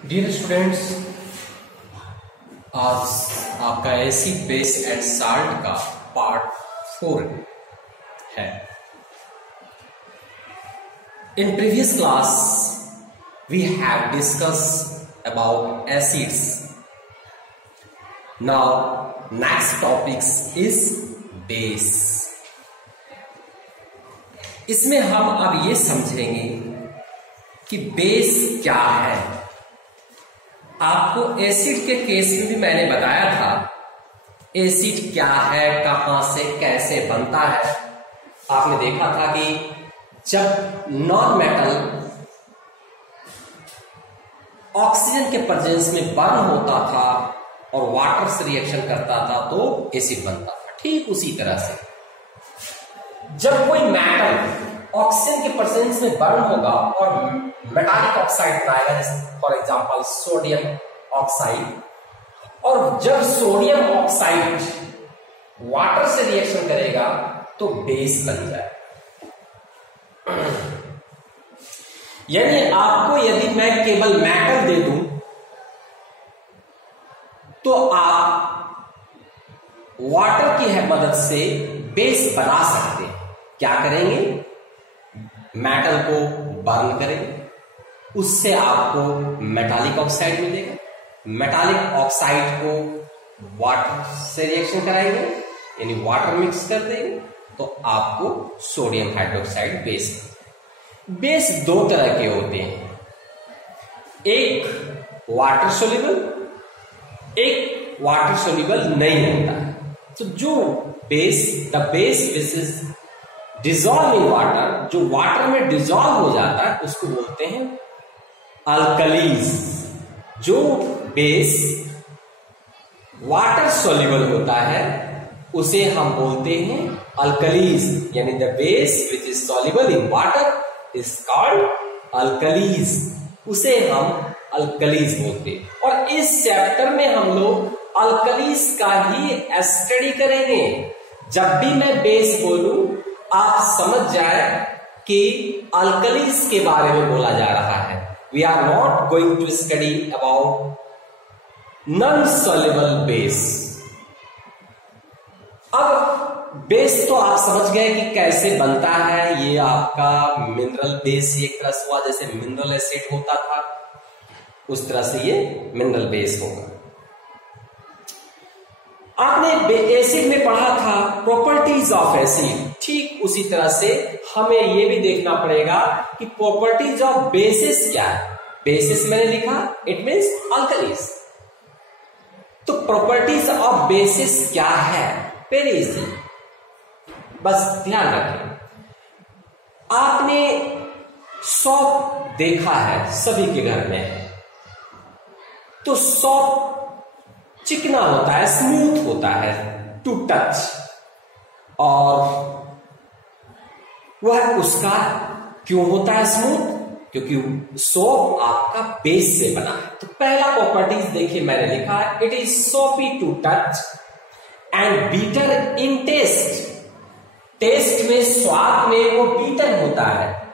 Dear students, आज आपका acid base and salt का पार्ट 4 है। In previous class we have discussed about acids. Now next topics is base. इसमें हम अब ये समझेंगे कि बेस क्या है। आपको एसिड के केस में भी मैंने बताया था एसिड क्या है, कहां से कैसे बनता है। आपने देखा था कि जब नॉन मेटल ऑक्सीजन के प्रेजेंस में बर्न होता था और वाटर से रिएक्शन करता था तो एसिड बनता था। ठीक उसी तरह से जब कोई मेटल ऑक्सीजन के प्रेजेंस में बर्न होगा और मेटालिक ऑक्साइड बनाएगा, जैसे फॉर एग्जांपल सोडियम ऑक्साइड, और जब सोडियम ऑक्साइड वाटर से रिएक्शन करेगा तो बेस बन जाए। यानी आपको यदि मैं केवल मेटल दे दूं तो आप वाटर की मदद से बेस बना सकते हैं। क्या करेंगे? मेटल को बर्न करेंगे, उससे आपको मेटालिक ऑक्साइड मिलेगा। मेटालिक ऑक्साइड को वाटर से रिएक्शन कराएंगे, यानी वाटर मिक्स कर देंगे तो आपको सोडियम हाइड्रोक्साइड बेस। बेस दो तरह के होते हैं, एक वाटर सोल्यूबल, एक वाटर सोल्यूबल नहीं होता है। तो जो base, the base which is dissolve in water, जो वाटर में डिजॉल्व हो जाता है उसको बोलते हैं अल्कलीज। जो बेस वाटर सोल्यूबल होता है उसे हम बोलते हैं अल्कलीज, यानी the base which is soluble in water is called alkalis. उसे हम अल्कलीज बोलते हैं। और इस चैप्टर में हम लोग अल्कलीज का ही स्टडी करेंगे। जब भी मैं बेस बोलूं आप समझ जाए कि अल्कलीज के बारे में बोला जा रहा है। We are not going to study about non soluble base. अब बेस तो आप समझ गए कि कैसे बनता है। ये आपका मिनरल बेस एक तरह से हुआ, जैसे मिनरल एसिड होता था उस तरह से ये मिनरल बेस होगा। आपने एसिड में पढ़ा था प्रॉपर्टीज ऑफ एसिड, ठीक उसी तरह से हमें यह भी देखना पड़ेगा कि प्रॉपर्टीज ऑफ बेसिस क्या है। बेसिस मैंने लिखा, इट मींस अल्कलीज। तो प्रॉपर्टीज ऑफ बेसिस क्या है? वेरी इजी, बस ध्यान रखें। आपने सॉप देखा है, सभी के घर में, तो सॉप चिकना होता है, स्मूथ होता है टू टच, और वह उसका क्यों होता है स्मूथ? क्योंकि सोप आपका बेस से बना है। तो पहला प्रॉपर्टीज देखिए मैंने लिखा है, it is soapy to touch and bitter in taste. Taste में, स्वाद में वो बीटर होता है,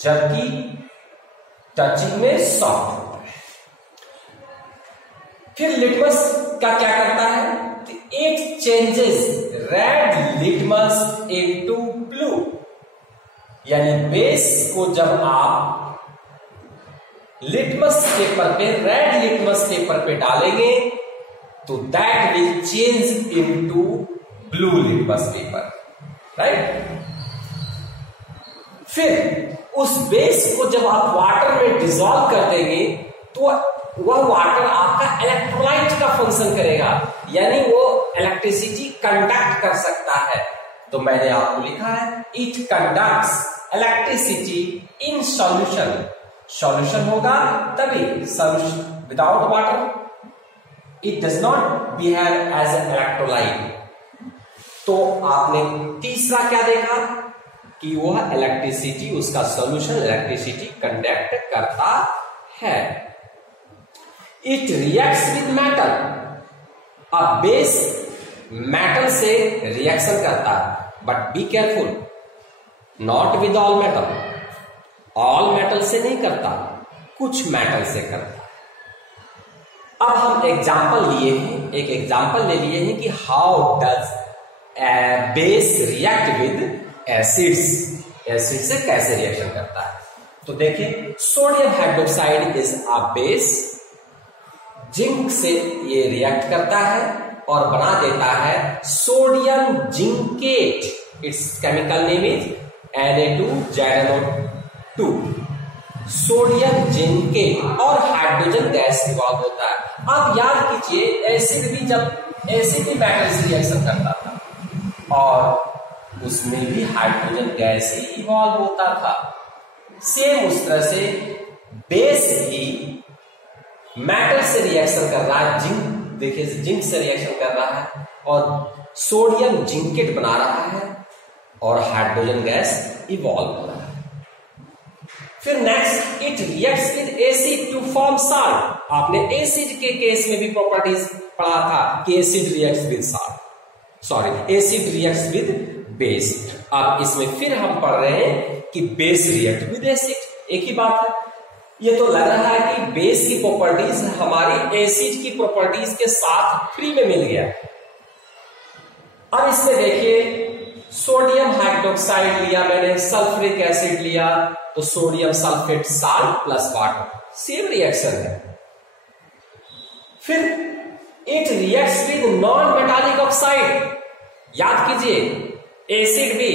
जबकि टचिंग में सॉफ्ट होता है। फिर लिटमस का क्या करता है? It changes red litmus into blue. यानी बेस को जब आप लिटमस पेपर पे, रेड लिटमस पेपर पे डालेंगे तो that will change into blue litmus paper, right. फिर उस बेस को जब आप वाटर में डिसॉल्व कर देंगे तो वह वाटर आपका इलेक्ट्रोलाइट का फंक्शन करेगा, यानी वो इलेक्ट्रिसिटी कंडक्ट कर सकता है। तो मैंने आपको लिखा है, it conducts electricity in solution. Solution होगा तभी, solution without water it does not behave as an electrolyte. तो आपने तीसरा क्या देखा कि वह इलेक्ट्रिसिटी, उसका सॉल्यूशन इलेक्ट्रिसिटी कंडक्ट करता है। It reacts with metal. अब बेस मेटल से रिएक्शन करता है, but be careful, not with all metal से नहीं करता, कुछ मेटल से करता है। अब हम एग्जाम्पल लिए हैं, एक एग्जाम्पल ले लिए हैं कि how does base react with acids, acid से कैसे रिएक्शन करता है। तो देखिए, sodium hydroxide is a base, zinc से ये रिएक्ट करता है और बना देता है sodium zincate. It's chemical name is Na2ZnO2, sodium zincate, और हाइड्रोजन गैस इवॉल्व होता है। अब याद कीजिए, एसिड भी जब एसिड भी मेटल से रिएक्शन करता था और उसमें भी हाइड्रोजन गैस ही इवॉल्व होता था। सेम उस तरह से बेस भी मेटल से रिएक्शन कर रहा है, जिंक, देखिए जिंक से रिएक्शन कर रहा है और सोडियम जिंकेट बना रहा है और हाइड्रोजन गैस इवॉल्व हो रहा है। फिर next, it reacts with acid to form salt. आपने एसिड के केस में भी प्रॉपर्टीज पढ़ा था कि acid reacts with salt, sorry acid reacts with base. अब इसमें फिर हम पढ़ रहे हैं कि बेस रिएक्ट विद एसिड, एक ही बात है। ये तो लग रहा है कि बेस की प्रॉपर्टीज हमारी एसिड की प्रॉपर्टीज के साथ फ्री में मिल गया। अब इसमें देखिए, सोडियम हाइड्रोक्साइड लिया मैंने, सल्फ्यूरिक एसिड लिया, तो sodium sulphate salt plus water, same reaction है। फिर it reacts with non metallic oxide. याद कीजिए, एसिड भी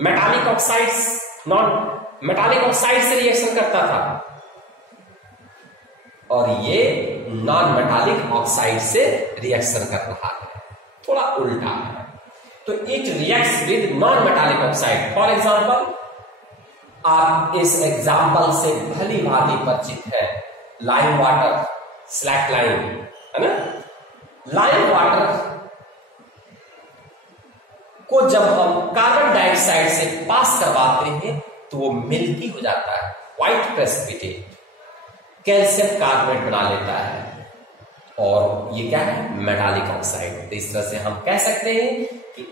metallic oxide, non metallic oxide से रिएक्शन करता था और ये नॉन मेटालिक ऑक्साइड से रिएक्शन कर रहा है, थोड़ा उल्टा है। तो it reacts with non metallic oxide. For example, आप इस एग्जांपल से भली भांति परिचित है, लाइम वाटर, स्लैक लाइम, है ना। लाइम वाटर को जब हम कार्बन डाइऑक्साइड से पास करवाते हैं तो वो मिल्की हो जाता है, व्हाइट प्रेसिपिटेट, कैल्शियम कार्बोनेट बना लेता है और ये क्या है, मेटालिक ऑक्साइड। तो इस तरह से हम कह सकते हैं कि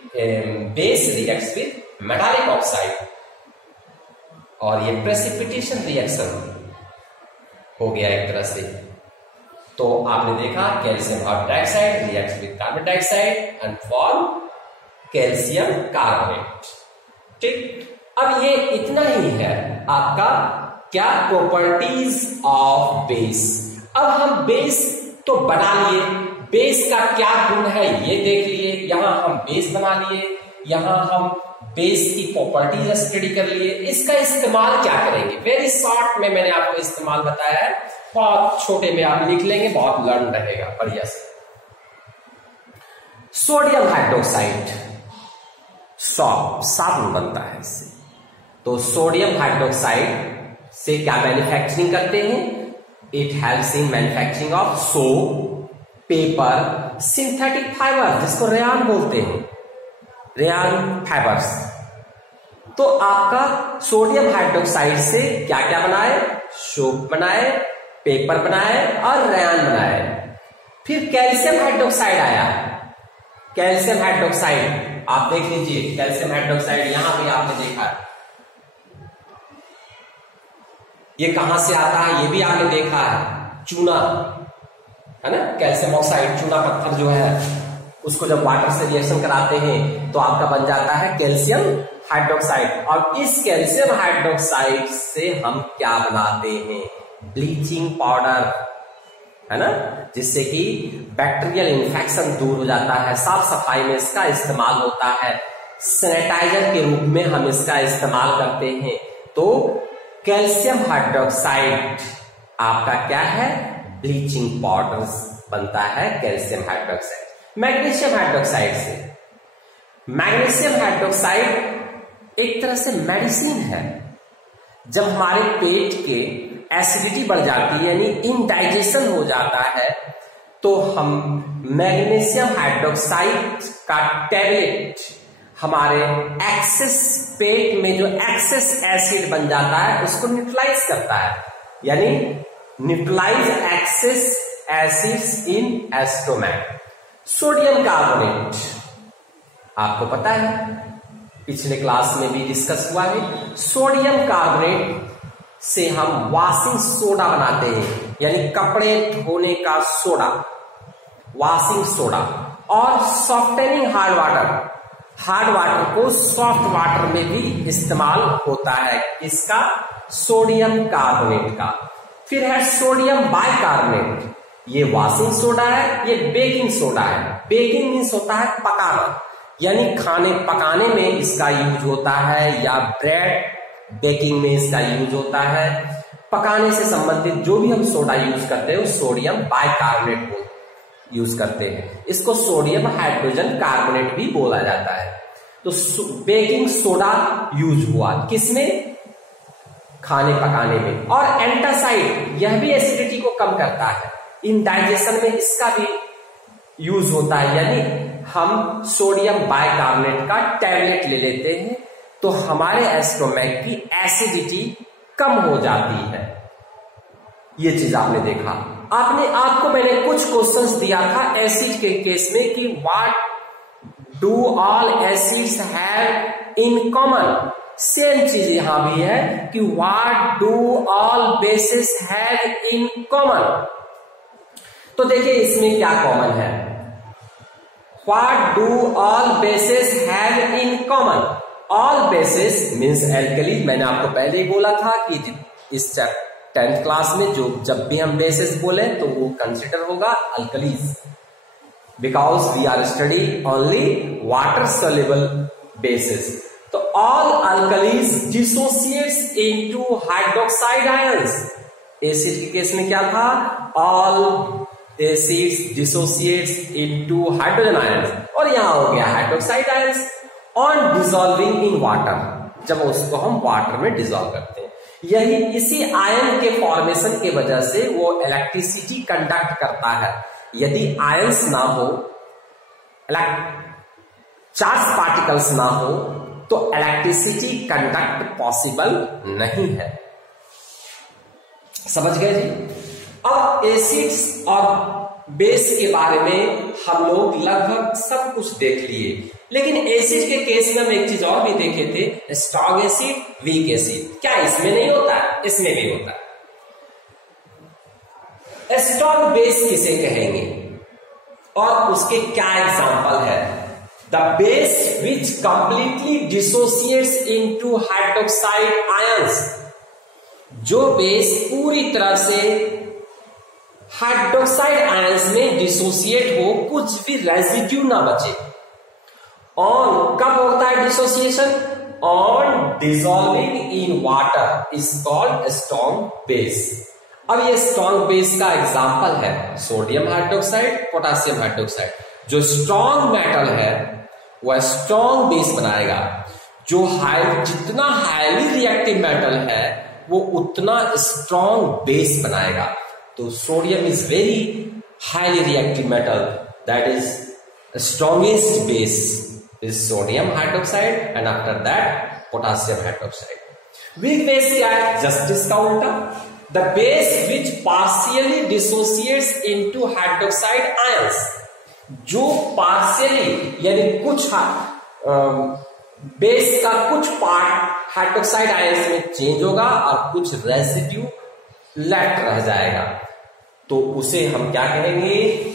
base reacts with metallic oxide और ये प्रेसिपिटेशन रिएक्शन हो गया एक तरह से। तो आपने देखा, calcium hydroxide reacts with carbon dioxide and form calcium carbonate. ठीक, अब ये इतना ही है आपका क्या, प्रॉपर्टीज ऑफ बेस। अब हम बेस तो बना लिए, बेस का क्या गुण है ये देख लिए, यहां हम बेस बना लिए, यहां हम बेस की प्रॉपर्टीज स्टडी कर लिए। इसका इस्तेमाल क्या करेंगे, वेरी शॉर्ट में मैंने आपको इस्तेमाल बताया है, बहुत छोटे में आप लिख लेंगे, बहुत लर्न रहेगा बढ़िया से। सोडियम हाइड्रोक्साइड साबुन बनता है इससे। तो सोडियम हाइड्रोक्साइड से क्या मैन्युफैक्चरिंग करते हैं, it helps in manufacturing of soap, paper, synthetic fibre, जिसको रेयान बोलते हैं, रेयान फाइबर्स। तो आपका सोडियम हाइड्रोक्साइड से क्या क्या बनाए, सोप बनाए, पेपर बनाए और रेयान बनाए। फिर कैल्शियम हाइड्रोक्साइड आया, कैल्शियम हाइड्रोक्साइड आप देख लीजिए, कैल्शियम हाइड्रोक्साइड यहां भी आपने देखा, ये कहां से आता है ये भी आपने देखा है, चूना, है ना, कैल्शियम ऑक्साइड, चूना पत्थर जो है उसको जब वाटर से रिएक्शन कराते हैं तो आपका बन जाता है कैल्शियम हाइड्रोक्साइड। और इस कैल्शियम हाइड्रोक्साइड से हम क्या बनाते हैं, ब्लीचिंग पाउडर, है ना, जिससे कि बैक्टीरियल इन्फेक्शन दूर हो जाता है, साफ सफाई में इसका इस्तेमाल होता है, सैनिटाइजर के रूप में हम इसका इस्तेमाल करते हैं। तो कैल्शियम हाइड्रोक्साइड आपका क्या है, ब्लीचिंग पाउडर बनता है कैल्शियम हाइड्रोक्साइड। मैग्नीशियम हाइड्रोक्साइड से, मैग्नीशियम हाइड्रोक्साइड एक तरह से मेडिसिन है। जब हमारे पेट के एसिडिटी बढ़ जाती है, यानी इनडाइजेशन हो जाता है, तो हम मैग्नीशियम हाइड्रोक्साइड का टैबलेट हमारे एक्सेस, पेट में जो एक्सेस एसिड बन जाता है उसको न्यूट्रलाइज करता है, यानी न्यूट्रलाइज एक्सेस एसिड्स इन एस्टोमैक। सोडियम कार्बोनेट आपको पता है, पिछले क्लास में भी डिस्कस हुआ है, सोडियम कार्बोनेट से हम वॉशिंग सोडा बनाते हैं, यानी कपड़े धोने का सोडा, वॉशिंग सोडा। और सॉफ्टनिंग हार्ड वाटर को सॉफ्ट वाटर में भी इस्तेमाल होता है, इसका सोडियम कार्बोनेट का। फिर है सोडियम बाइकार्बोनेट, ये वॉशिंग सोडा है, ये बेकिंग सोडा है। बेकिंग मीन्स होता है पकाना, यानी खाने पकाने में इसका यूज होता है, या ब्रेड बेकिंग में इसका यूज होता है। पकाने से संबंधित जो भी हम सोडा यूज करते हैं वो सोडियम बाइकार्बोनेट को यूज करते हैं, इसको सोडियम हाइड्रोजन कार्बोनेट भी बोला जाता है। तो बेकिंग सोडा यूज हुआ किसमें? खाने पकाने में। और एंटासाइड, यह भी एसिडिटी को कम करता है, इंडाइजेशन में इसका भी यूज होता है, यानी हम सोडियम बाइकार्बोनेट का टैबलेट ले लेते हैं तो हमारे स्टोमक की एसिडिटी कम हो जाती है। ये चीज आपने देखा। आपको मैंने कुछ क्वेश्चंस दिया था एसिड के केस में कि what do all acids have in common. Same चीज यहां भी है कि what do all basis have in common. तो देखिए इसमें क्या कॉमन है। What do all basis have in common. All basis means alkali. मैंने आपको पहले ही बोला था कि इस 10th क्लास में जब भी हम बेसिस बोले तो वो कंसिडर होगा alkalis, because we are study only water soluble bases. तो all alkalis dissociates into hydroxide ions. Acid के केस में क्या था? All acids dissociates into hydrogen ions, और यहां हो गया hydroxide ions. On dissolving in water, जब उसको हम वाटर में डिसॉल्व करते हैं, इसी आयन के फॉर्मेशन के वजह से वो इलेक्ट्रिसिटी कंडक्ट करता है। यदि आयंस ना हो, चार्ज पार्टिकल्स ना हो, तो इलेक्ट्रिसिटी कंडक्ट पॉसिबल नहीं है। समझ गए जी? अब एसिड्स और बेस के बारे में हम लोग लगभग सब कुछ देख लिए, लेकिन एसिड के केस में हम एक चीज और भी देखे थे, स्ट्रॉन्ग एसिड, वीक एसिड। क्या इसमें नहीं होता है? इसमें भी होता है। स्ट्रॉन्ग बेस किसे कहेंगे और उसके क्या एग्जांपल है? The base which completely dissociates into hydroxide ions. जो बेस पूरी तरह से हाइड्रोक्साइड आयंस में डिसोसिएट हो, कुछ भी रेजिड्यू ना बचे। ऑन कब होता है dissociation? On dissolving in water is called strong base. अब ये स्ट्रॉन्ग बेस का एग्जांपल है सोडियम हाइड्रोक्साइड, पोटेशियम हाइड्रोक्साइड। जो स्ट्रॉन्ग मेटल है वह स्ट्रॉन्ग बेस बनाएगा। जितना हाईली रिएक्टिव मेटल है वो उतना स्ट्रॉन्ग बेस बनाएगा। तो sodium is very highly reactive metal, that is strongest base is sodium hydroxide and after that potassium hydroxide. Weak base क्या है? Just इसका उल्टा, the base which partially dissociates into hydroxide ions। जो partially यानी कुछ base का कुछ part hydroxide ions में चेंज होगा और कुछ रेसिड्यू लेफ्ट रह जाएगा, तो उसे हम क्या कहेंगे?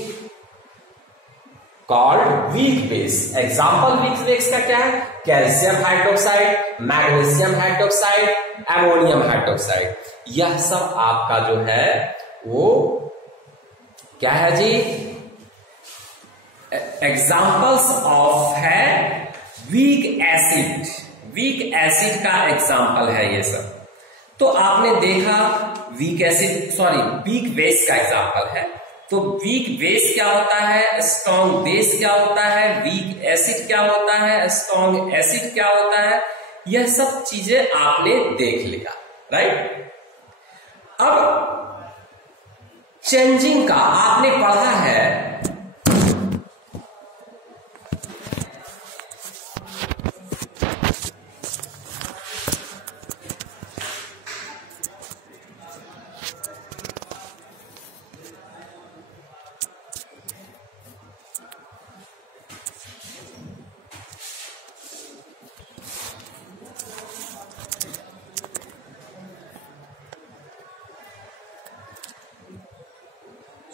Called weak base. Example weak base का क्या है? Calcium hydroxide, magnesium hydroxide, ammonium hydroxide. यह सब आपका जो है वो क्या है जी? एग्जाम्पल्स ऑफ है वीक एसिड। वीक एसिड का एग्जाम्पल है ये सब। तो आपने देखा वीक बेस का एग्जाम्पल है। तो वीक बेस क्या होता है, स्ट्रॉन्ग बेस क्या होता है, वीक एसिड क्या होता है, स्ट्रॉन्ग एसिड क्या होता है, यह सब चीजें आपने देख लिया, राइट। अब चेंजिंग का आपने पढ़ा है,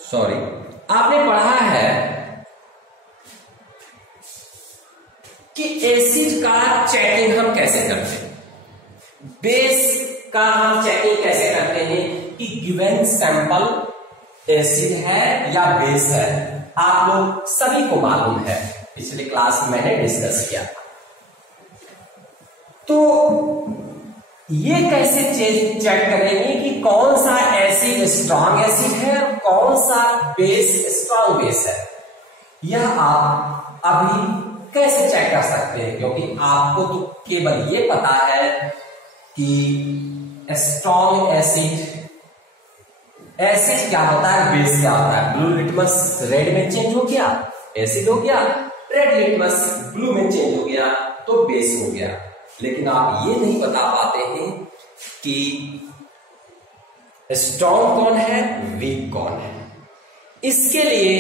सॉरी, आपने पढ़ा है कि एसिड का चेकिंग हम कैसे करते हैं, बेस का हम चेकिंग कैसे करते हैं कि गिवन सैंपल एसिड है या बेस है। आप लोग सभी को मालूम है, पिछले क्लास में मैंने डिस्कस किया। तो ये कैसे चेक करेंगे कि कौन सा एसिड स्ट्रॉन्ग एसिड है और कौन सा बेस स्ट्रॉन्ग बेस है, यह आप अभी कैसे चेक कर सकते हैं, क्योंकि आपको तो केवल ये पता है कि स्ट्रॉन्ग एसिड क्या होता है, बेस क्या होता है। ब्लू लिटमस रेड में चेंज हो गया, एसिड हो गया, रेड लिटमस ब्लू में चेंज हो गया तो बेस हो गया। लेकिन आप ये नहीं बता पाते हैं कि स्ट्रॉन्ग कौन है, वीक कौन है। इसके लिए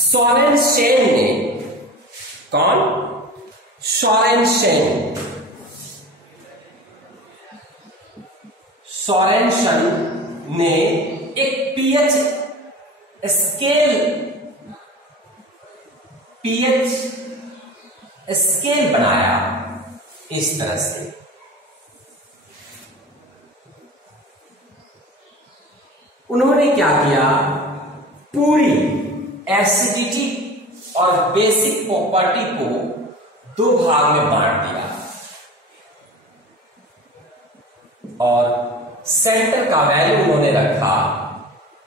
सोरेनसेन ने, कौन, सोरेनसन ने एक पीएच स्केल बनाया इस तरह से। उन्होंने क्या किया, पूरी एसिडिटी और बेसिक प्रॉपर्टी को दो भाग में बांट दिया और सेंटर का वैल्यू उन्होंने रखा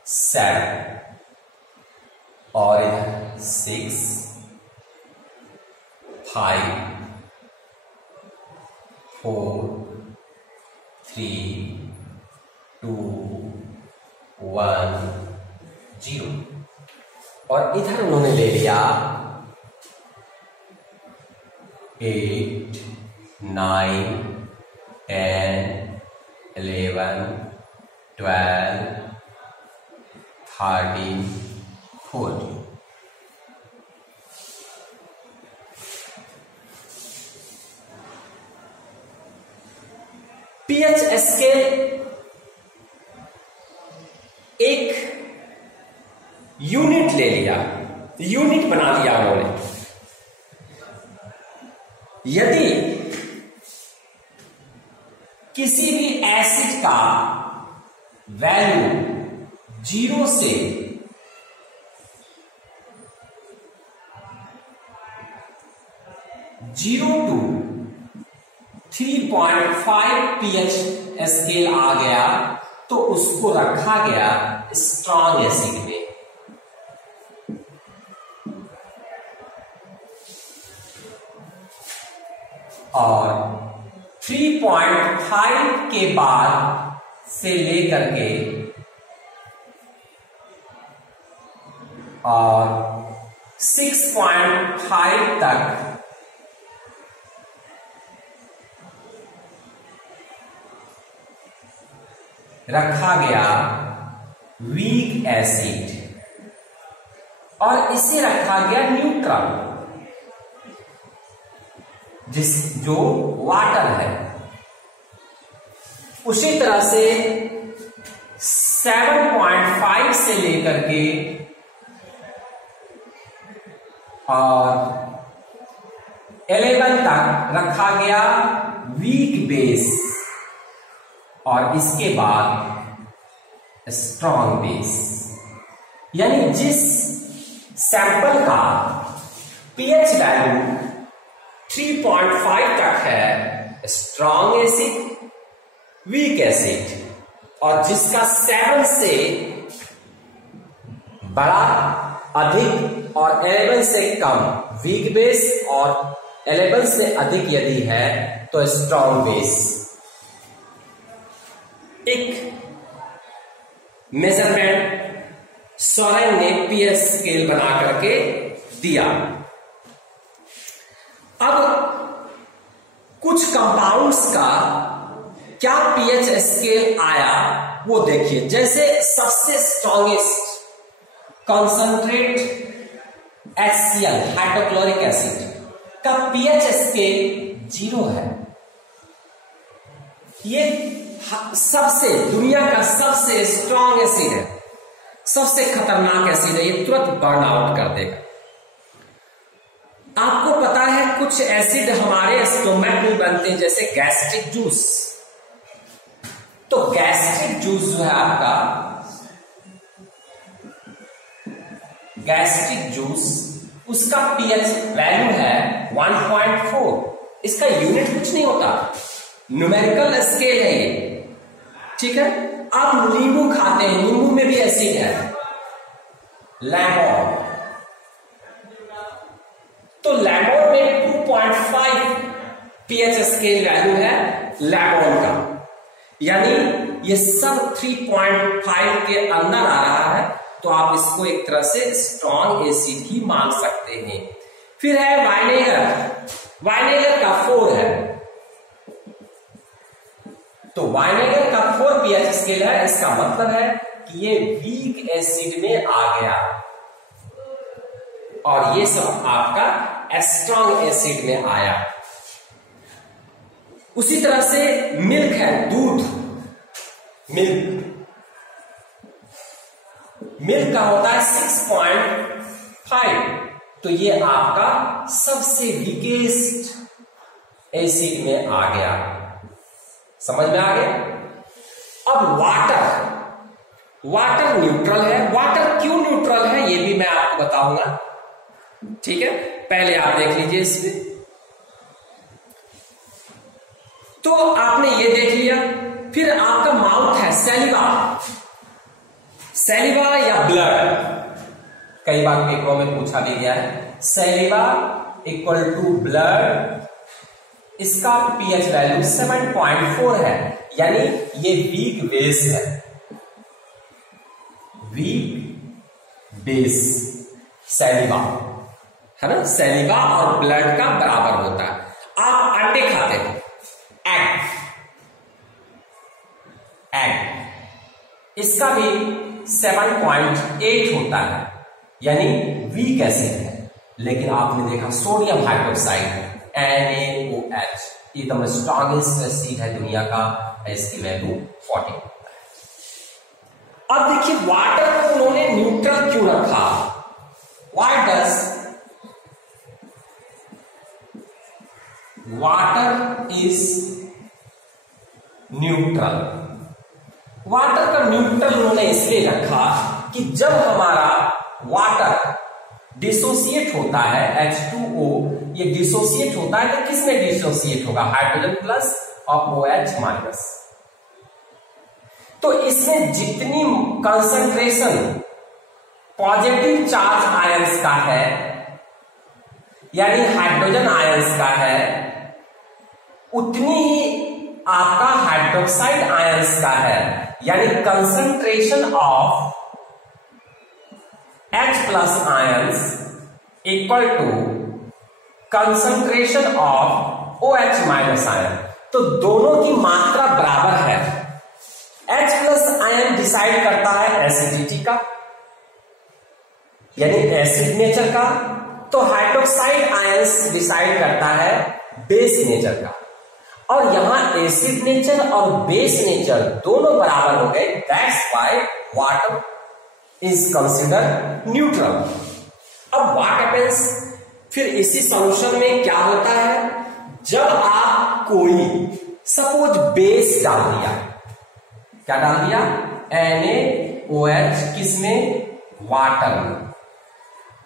7 और इधर 6, 5, 4, 3, 2, 1, 0 और इधर उन्होंने ले लिया 8, 9, 10, 11, 12, 13, 14। पीएच स्केल एक यूनिट ले लिया, यूनिट बना लिया उन्होंने। यदि किसी भी एसिड का वैल्यू 0 से 0 to 3.5 pH स्केल आ गया तो उसको रखा गया स्ट्रॉन्ग एसिड में। और 3.5 के बाद से लेकर के और 6.5 तक रखा गया वीक एसिड और इसे रखा गया न्यूट्रल, जो वाटर है। उसी तरह से 7.5 से लेकर के और 11 तक रखा गया वीक बेस और इसके बाद स्ट्रॉन्ग बेस। यानी जिस सैंपल का पीएच वैल्यू 3.5 तक है स्ट्रॉन्ग एसिड, वीक एसिड, और जिसका 7 से बड़ा, अधिक और 11 से कम वीक बेस और 11 से अधिक यदि है तो स्ट्रॉन्ग बेस। एक मेजरमेंट सोरेन ने पीएच स्केल बना करके दिया। अब कुछ कंपाउंड्स का क्या पीएच स्केल आया वो देखिए। जैसे सबसे strongest concentrate HCl hydrochloric acid का पीएच स्केल 0 है। ये सबसे दुनिया का सबसे स्ट्रॉन्ग एसिड है, सबसे खतरनाक एसिड है, ये तुरंत बर्न आउट कर देगा। आपको पता है कुछ एसिड हमारे स्टोमक में बनते हैं, जैसे गैस्ट्रिक जूस। तो गैस्ट्रिक जूस जो है आपका, गैस्ट्रिक जूस, उसका पीएच वैल्यू है 1.4। इसका यूनिट कुछ नहीं होता, न्यूमेरिकल स्केल है ये, ठीक है। आप नींबू खाते हैं, नींबू में भी एसिड है, लेमन। तो लेमन में 2.5 पीएच स्केल वैल्यू है लेमन का, यानी ये सब 3.5 के अंदर आ रहा है। तो आप इसको एक तरह से स्ट्रॉन्ग एसिड ही मान सकते हैं। फिर है वाइनेगर, वाइनेगर का 4 है, तो वाइनेगर का 4 पीएच स्केल है। इसका मतलब है कि ये वीक एसिड में आ गया, और ये सब आपका स्ट्रॉन्ग एसिड में आया। उसी तरह से मिल्क है, दूध, मिल्क, मिल्क का होता है 6.5, तो ये आपका सबसे वीकेस्ट एसिड में आ गया। समझ में आ गया? अब वाटर, वाटर न्यूट्रल है। वाटर क्यों न्यूट्रल है ये भी मैं आपको बताऊंगा, ठीक है। पहले आप देख लीजिए इसमें। तो आपने ये देख लिया। फिर आपका माउथ है, सैलिवा, सैलिवा या ब्लड, कई बार पेपरों में पूछा भी गया है। सैलिवा इक्वल टू ब्लड, इसका पीएच वैल्यू 7.4 है, यानी ये वीक बेस है, वीक बेस सैलिवा, है ना। सैलिवा और ब्लड का बराबर होता है। आप अंडे खाते हैं, एग, एग, इसका भी 7.8 होता है, यानी वीक एसिड है। लेकिन आपने देखा सोडियम हाइड्रोक्साइड NaOH, एकदम स्ट्रॉन्गेस्ट एसिड है दुनिया का, इसकी वैल्यू 40। अब देखिए वाटर को उन्होंने न्यूट्रल क्यों रखा? Why does water is neutral? Water का न्यूट्रल उन्होंने इसलिए रखा कि जब हमारा वाटर डिसोसिएट होता है, H2O, ये डिसोसिएट होता है, तो किसमें डिसोसिएट होगा? हाइड्रोजन प्लस और OH माइनस। तो इसमें जितनी कंसंट्रेशन पॉजिटिव चार्ज आयंस का है, यानी हाइड्रोजन आयंस का है, उतनी ही आपका हाइड्रोक्साइड आयंस का है, यानी concentration of H plus ions equal to concentration of OH minus ion. तो दोनों की मात्रा बराबर है। H प्लस आयन डिसाइड करता है एसिडिटी का, यानी एसिड नेचर का, तो हाइड्रोक्साइड आयंस डिसाइड करता है बेस नेचर का। और यहां एसिड नेचर और बेस नेचर दोनों बराबर हो गए, that's why water is considered neutral. अब व्हाट हैपेंस, फिर इसी सॉल्यूशन में क्या होता है? जब आप कोई सपोज बेस डाल दिया, क्या डाल दिया? NaOH, किसमें? वाटर में।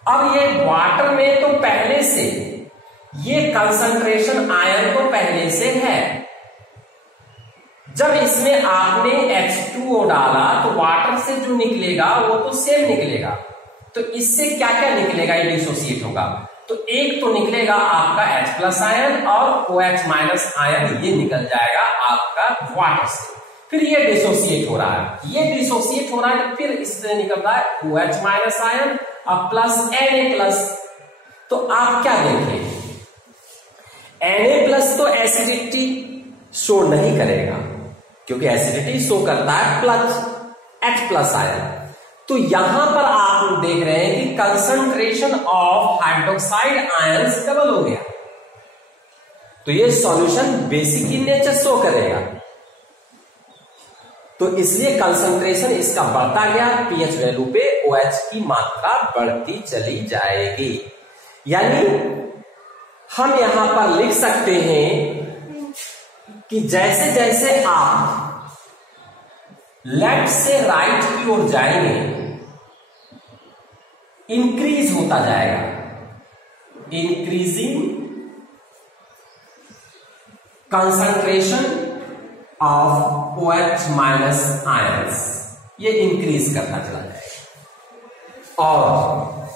अब ये वाटर में तो पहले से ये कंसंट्रेशन आयन तो पहले से है। जब इसमें आपने H2O डाला तो वाटर से जो निकलेगा वो तो सेम निकलेगा। तो इससे क्या क्या निकलेगा? ये डिसोसिएट होगा। तो एक तो निकलेगा आपका H प्लस आयन और OH माइनस आयन, ये निकल जाएगा आपका वाटर से। फिर ये डिसोसिएट हो रहा है, ये डिसोसिएट हो रहा है, फिर इससे निकल रहा है OH माइनस आयन और प्लस Na प्लस। तो आप क्या देखें, Na प्लस तो एसिडिटी शो नहीं करेगा, क्योंकि एसिडिटी शो करता है प्लस H प्लस आयन। तो यहां पर आप देख रहे हैं कि concentration of hydroxide ions double हो गया। तो ये solution basic in nature show करेगा। तो इसलिए कंसंट्रेशन इसका बढ़ता गया, पीएच वैल्यू पे OH की मात्रा बढ़ती चली जाएगी। यानी हम यहां पर लिख सकते हैं कि जैसे जैसे आप लेफ्ट से राइट की ओर जाएंगे इंक्रीज होता जाएगा, increasing concentration of OH minus ions, ये इंक्रीज करता चला जाएगा। और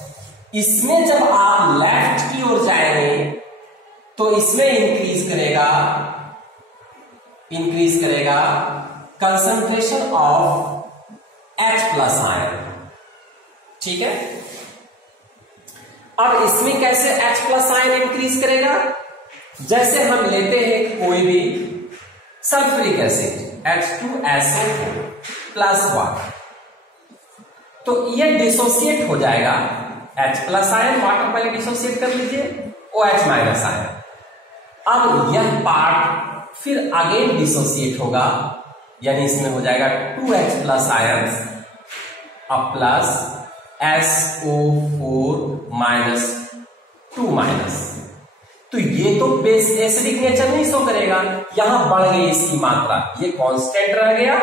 इसमें जब आप लेफ्ट की ओर जाएंगे तो इसमें इंक्रीज करेगा concentration of H plus ion. ठीक है, अब इसमें कैसे H प्लस आयन इंक्रीज करेगा? जैसे हम लेते हैं कोई भी सल्फ्यूरिक एसिड H2SO4 प्लस 1, तो ये डिसोसिएट हो जाएगा, H प्लस आयन वाटर पहले डिसोसिएट कर लीजिए, OH माइनस आयन। अब यह पार्ट फिर अगेन डिसोसिएट होगा, यानी इसमें हो जाएगा 2H प्लस आयन अब प्लस SO4 माइनस 2 माइनस। तो ये तो बेस एसिडिक नेचर नहीं शो करेगा, यहां बढ़ गई इसकी मात्रा, ये कांस्टेंट रह गया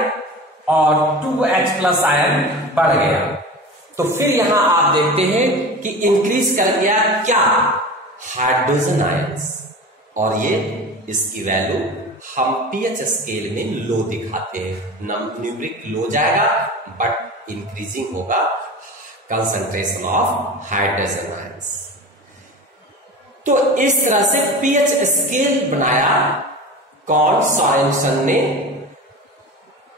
और 2H प्लस आयन बढ़ गया। तो फिर यहां आप देखते हैं कि इंक्रीज कर गया क्या? हाइड्रोजन आयंस, और ये इसकी वैल्यू हम पीएच स्केल में लो दिखाते हैं, न्यूमेरिक लो जाएगा बट इंक्रीजिंग होगा कंसंट्रेशन ऑफ हाइड्रोजन आयंस। तो इस तरह से पीएच स्केल बनाया कौन? सोरेनसन ने।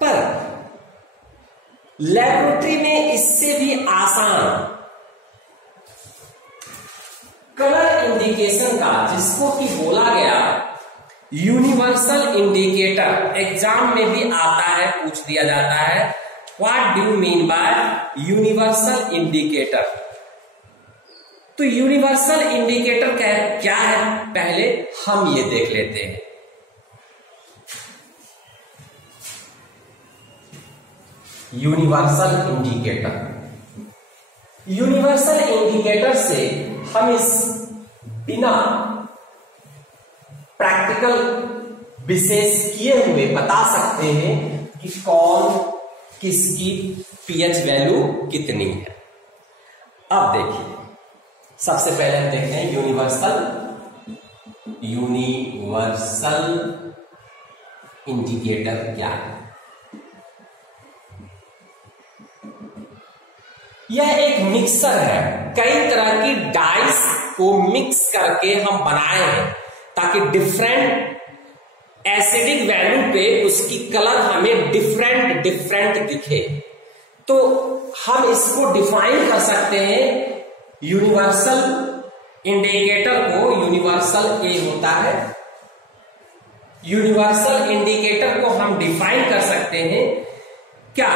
पर लेबोरेटरी में इससे भी आसान कलर इंडिकेशन का, जिसको कि बोला गया यूनिवर्सल इंडिकेटर, एग्जाम में भी आता है, पूछ दिया जाता है, what do you mean by universal indicator? तो यूनिवर्सल इंडिकेटर क्या है, पहले हम ये देख लेते हैं। यूनिवर्सल इंडिकेटर से हम इस बिना प्रैक्टिकल विशेष किए हुए बता सकते हैं कि कौन किसकी पीएच वैल्यू कितनी है। अब देखिए, सबसे पहले हम देखते हैं यूनिवर्सल इंडिकेटर क्या है। यह एक मिक्सर है, कई तरह की डाइस को मिक्स करके हम बनाए हैं ताकि डिफरेंट एसिडिक वैल्यू पे उसकी कलर हमें डिफरेंट दिखे। तो हम इसको डिफाइन कर सकते हैं, यूनिवर्सल इंडिकेटर को, यूनिवर्सल ए होता है, यूनिवर्सल इंडिकेटर को हम डिफाइन कर सकते हैं क्या?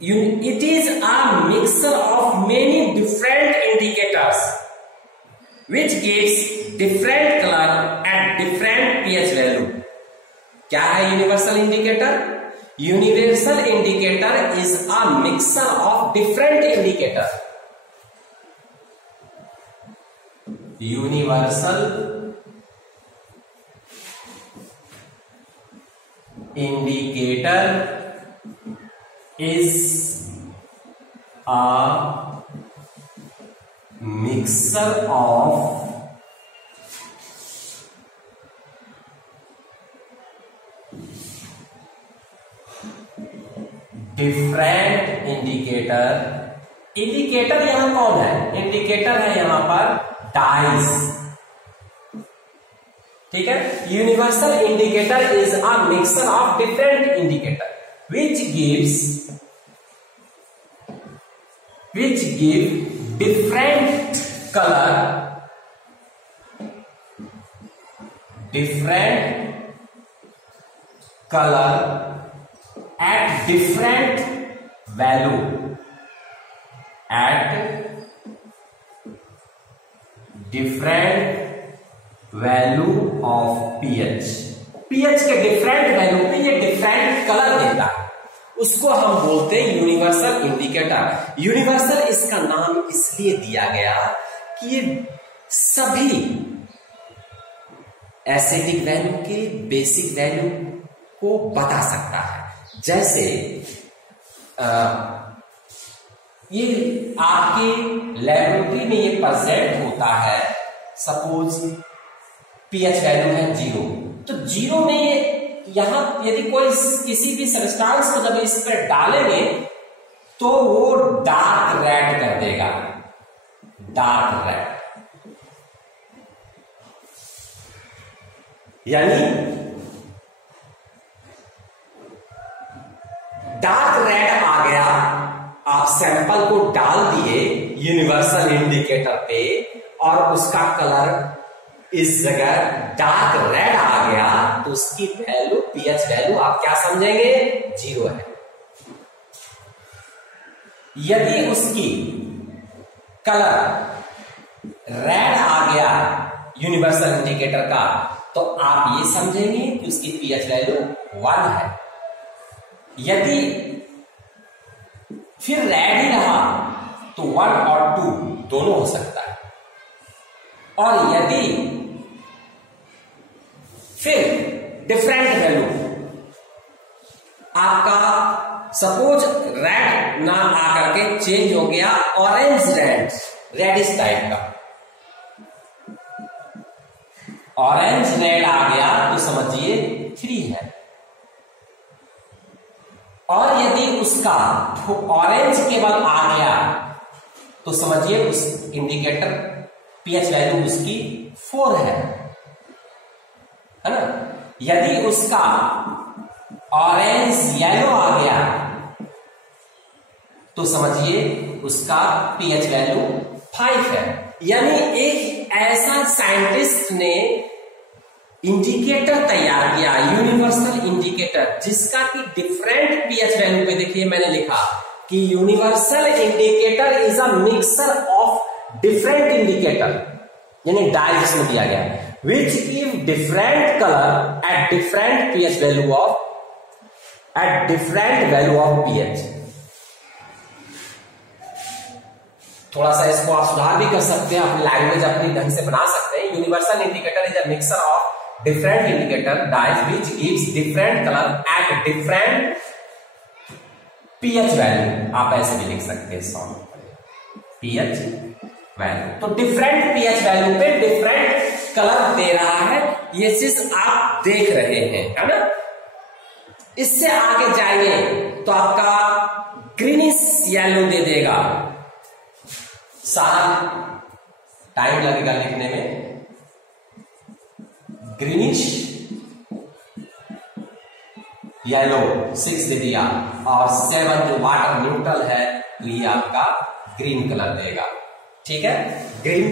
It is a mixture of many different indicators which gives different color at different pH value. क्या है universal indicator? Universal indicator is a mixture of different indicators. Universal indicator is a mixture of different indicator यहां कौन है? Indicator है यहां पर dice. ठीक है, universal indicator is a mixture of different indicator which give different color at different value of pH। PH के different value पे ये डिफरेंट कलर देता है, उसको हम बोलते हैं यूनिवर्सल इंडिकेटर। यूनिवर्सल इसका नाम इसलिए दिया गया कि ये सभी एसिडिक वैल्यू के बेसिक वैल्यू को बता सकता है। जैसे ये आपके लेबोरेटरी में ये प्रेजेंट होता है, सपोज पीएच वैल्यू है 0, तो 0 में ये यहां यदि कोई किसी भी सब्सटेंस को जब इस पर डालेंगे तो वो डार्क रेड कर देगा, डार्क रेड, यानी डार्क रेड आ गया। आप सैंपल को डाल दिए यूनिवर्सल इंडिकेटर पे और उसका कलर इस जगह डार्क रेड आ गया, तो उसकी वैल्यू पीएच वैल्यू आप क्या समझेंगे? 0 है। यदि उसकी कलर रेड आ गया यूनिवर्सल इंडिकेटर का, तो आप ये समझेंगे कि उसकी पीएच वैल्यू 1 है। यदि फिर रेड ही रहा तो 1 और 2 दोनों हो सकता है। और यदि फिर डिफरेंट वैल्यू आपका सपोज रेड ना आकर के चेंज हो गया ऑरेंज रेड, रेडिश टाइप का ऑरेंज रेड आ गया, तो समझिए 3 है। और यदि उसका ऑरेंज के बाद आ गया तो समझिए उस इंडिकेटर पीएच वैल्यू उसकी 4 है ना। यदि उसका ऑरेंज येलो आ गया तो समझिए उसका पीएच वैल्यू 5 है। यानी एक ऐसा साइंटिस्ट ने इंडिकेटर तैयार किया, यूनिवर्सल इंडिकेटर, जिसका कि डिफरेंट पीएच वैल्यू पे, देखिए मैंने लिखा कि universal indicator is a mixer of different indicator, यानी डायरेक्ट में दिया गया, which give different colour at different pH value of pH. थोड़ा सा इसको आप सुधार भी कर सकते हैं, अपनी लैंग्वेज अपनी ढंग से बना सकते हैं। Universal indicator is a mixer of different indicator dyes which gives different color at different pH value। आप ऐसे भी लिख सकते हैं सॉल्व pH वैल्यू, तो डिफरेंट pH वैल्यू पे डिफरेंट कलर दे रहा है, ये चीज आप देख रहे हैं, है ना। इससे आगे जाएंगे तो आपका ग्रीनिश येलो दे देगा, सारा टाइम लगेगा लिखने में। ग्रीनिश येलो 6 दे दिया और 7 जो वाटर न्यूट्रल है तो ये आपका ग्रीन कलर देगा, ठीक है। ग्रीन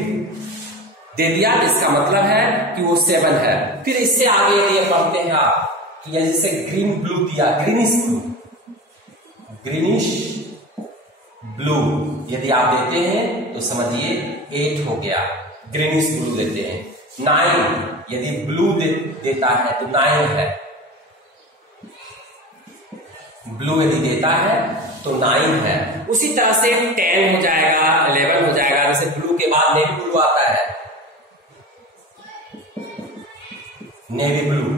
दे दिया, इसका मतलब है कि वो 7 है। फिर इससे आगे ये पढ़ते हैं आप कि जैसे ग्रीन ब्लू दिया, ग्रीनिश ब्लू यदि आप देते हैं तो समझिए 8 हो गया। ग्रीनिश ब्लू देते हैं 9, यदि ब्लू देता है तो 9 है। ब्लू यदि देता है तो 9 है। उसी तरह से 10 हो जाएगा, 11 हो जाएगा। जैसे ब्लू के बाद नेवी ब्लू आता है, नेवी ब्लू,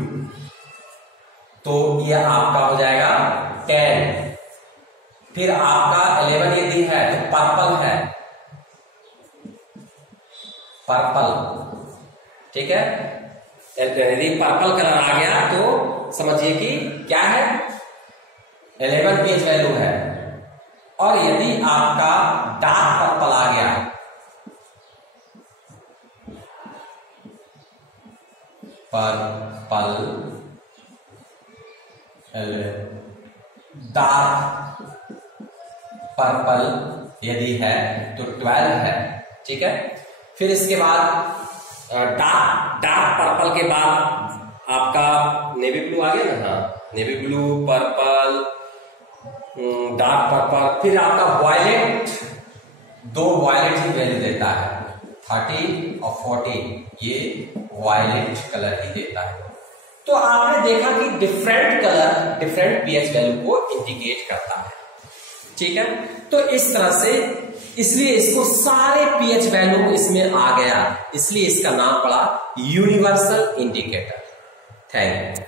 तो यह आपका हो जाएगा 10। फिर आपका 11 यदि है तो पर्पल है, पर्पल, ठीक है। यदि पर्पल कलर आ गया तो समझिए कि क्या है, 11 पीएच वैल्यू है। और यदि आपका डार्क पर्पल आ गया, पर्पल डार्क पर्पल यदि है तो 12 है, ठीक है। फिर इसके बाद डार्क पर्पल के बाद आपका नेवी ब्लू आ गया ना, हाँ, navy blue, purple, dark purple. फिर आपका वायलेट, 2 वायलेट ही वैल्यू देता है, 30 और 40, ये वायलेट कलर ही देता है। तो आपने देखा कि different colour different pH value को इंडिकेट करता है, ठीक है। तो इस तरह से, इसलिए इसको सारे पीएच वैल्यू इसमें आ गया, इसलिए इसका नाम पड़ा यूनिवर्सल इंडिकेटर। Thank you.